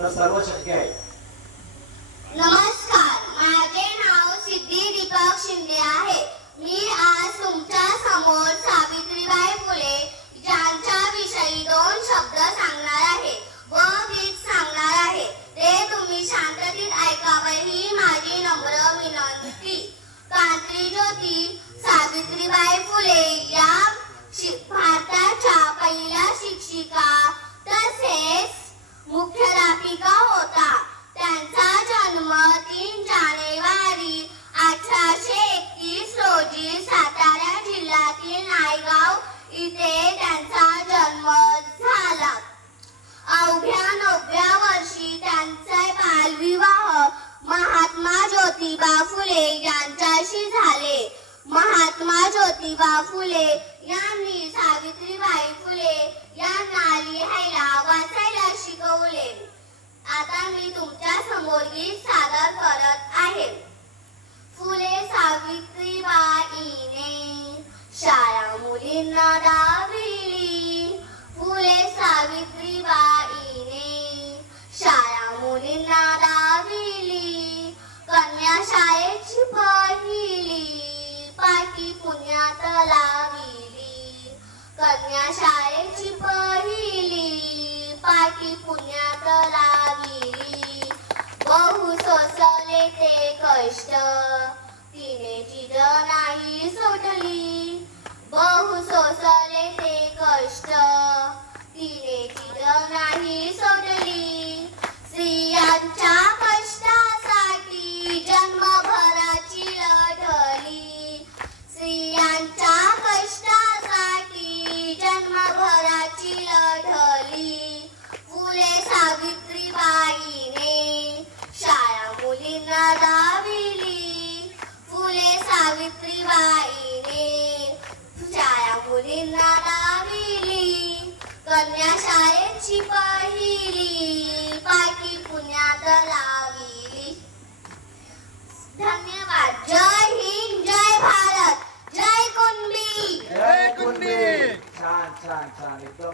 तर सर्व शक्य आहे. नमस्कार माझे नाव सिद्धी दीपक शिंदे आहे. मी आज तुमच्यासमोर सावित्रीबाई फुले ज्यांच्या विषयी दोन शब्द सांगणार आहे व गीत सांगणार आहे. ते तुम्ही शांततेत ऐकावे ही माझी नम्र विनंती. कांत्री ज्योती सावित्रीबाई अठराशे एकतीस रोजी सातारा जिल्ह्यातील नायगाव इथे त्यांचा जन्म झाला. अवघ्या नवव्या वर्षी त्यांचा बालविवाह महात्मा ज्योतिबा फुले यांच्याशी झाले. महात्मा ज्योतिबा फुले यांनी सावित्रीबाई फुले यांना लिहायला वाचायला शिकवले. आता मी तुमच्यासमोर गीत सादर करत आहे फुले सावित्रीबाईने शाळा मुलींना दाविली. फुले सावित्रीबाईने शाळा मुलींना दाविली. कन्या शाळेची पहिली पाठी पुण्यात लाविली. कन्या शाळेची पहिली पाठी पुण्यात लाविली. बहु सोसले ते कष्ट तिने जिद नाही सोडली बहु सोसले ते कष्ट. तिने जिद नाही सोडली स्त्रियांच्या कष्टासाठी जन्मभराची लढली. स्त्रियांच्या कष्टासाठी जन्मभराची लढली. फुले सावित्रीबाईने शाळा मुलींना सावित्रीबाई रे तुझ्या या मुलींना लाविली कन्या शाळेची पहिली पाठी पुण्यात लाविली. धन्यवाद. जय हिंद जय भारत. जय कुणबी. जय कुणबी. छान छान छान. एकदम